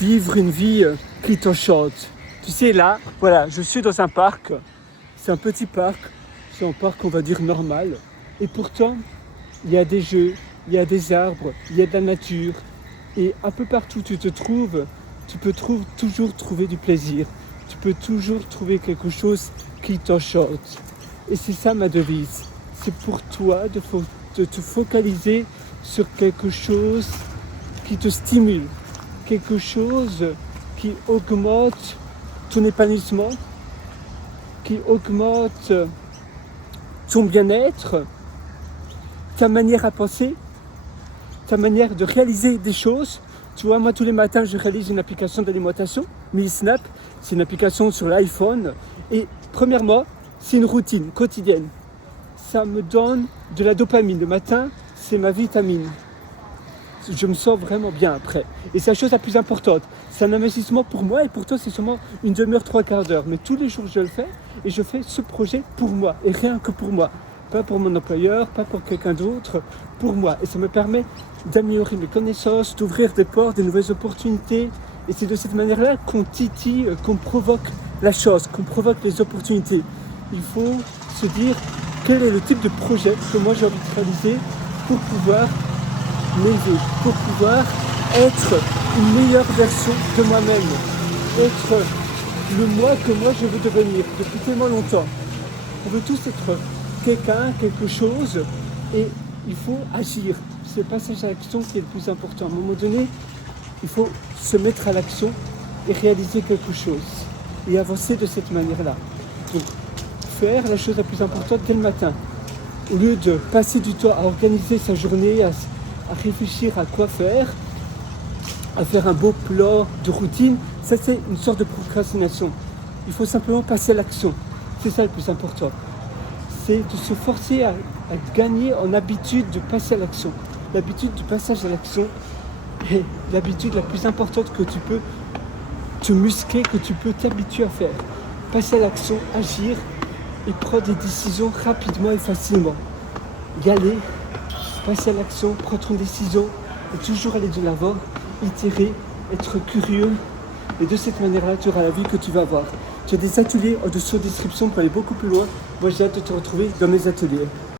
vivre une vie qui t'enchante. Tu sais, là, voilà, je suis dans un parc. C'est un petit parc. C'est un parc, on va dire, normal. Et pourtant, il y a des jeux, il y a des arbres, il y a de la nature. Et un peu partout où tu te trouves, tu peux toujours trouver du plaisir. Tu peux toujours trouver quelque chose qui t'enchante. Et c'est ça ma devise. C'est pour toi de te focaliser sur quelque chose qui te stimule, quelque chose qui augmente ton épanouissement, qui augmente ton bien-être, ta manière à penser, ta manière de réaliser des choses. Tu vois, moi tous les matins je réalise une application d'alimentation, MealSnap, c'est une application sur l'iPhone. Et premièrement, c'est une routine quotidienne. Ça me donne de la dopamine. Le matin, c'est ma vitamine. Je me sens vraiment bien après. Et c'est la chose la plus importante. C'est un investissement pour moi et pour toi, c'est seulement une demi-heure, trois quarts d'heure. Mais tous les jours, je le fais et je fais ce projet pour moi et rien que pour moi. Pas pour mon employeur, pas pour quelqu'un d'autre, pour moi. Et ça me permet d'améliorer mes connaissances, d'ouvrir des portes, des nouvelles opportunités. Et c'est de cette manière-là qu'on titille, qu'on provoque la chose, qu'on provoque les opportunités. Il faut se dire quel est le type de projet que moi j'ai envie de réaliser pour pouvoir m'élever, pour pouvoir être une meilleure version de moi-même, être le moi que moi je veux devenir depuis tellement longtemps. On veut tous être quelqu'un, quelque chose, et il faut agir. C'est le passage à l'action qui est le plus important. À un moment donné, il faut se mettre à l'action et réaliser quelque chose, et avancer de cette manière-là. Donc, faire la chose la plus importante dès le matin. Au lieu de passer du temps à organiser sa journée, à réfléchir à quoi faire, à faire un beau plan de routine, ça c'est une sorte de procrastination. Il faut simplement passer à l'action. C'est ça le plus important. C'est de se forcer à gagner en habitude de passer à l'action. L'habitude du passage à l'action est l'habitude la plus importante que tu peux te muscler, que tu peux t'habituer à faire. Passer à l'action, agir et prendre des décisions rapidement et facilement. Y aller, passer à l'action, prendre une décision et toujours aller de l'avant, itérer, être curieux. Et de cette manière-là, tu auras la vie que tu vas avoir. Tu as des ateliers en dessous de la description pour aller beaucoup plus loin. Moi, j'ai hâte de te retrouver dans mes ateliers.